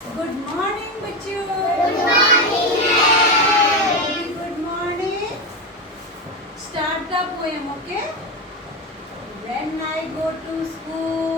Good morning, बच्चों. Good morning. Very good morning. Start the poem, okay? When I go to school.